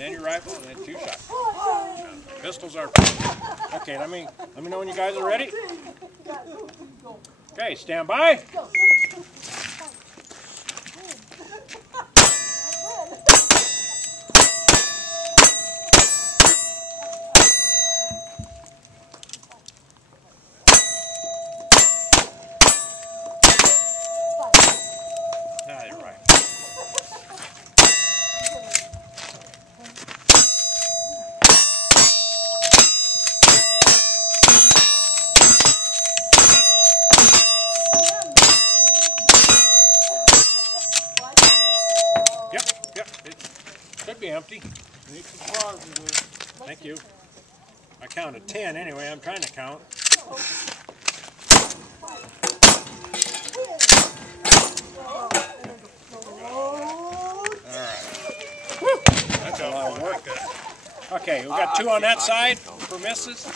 then your rifle, and then 2 shots. Pistols are. Okay, let me know when you guys are ready. Okay, stand by. Ah, you're right. Yep, it could be empty. Thank you. I counted 10 anyway, I'm trying to count. That's a lot of work. Okay, we got 2 on that side for misses.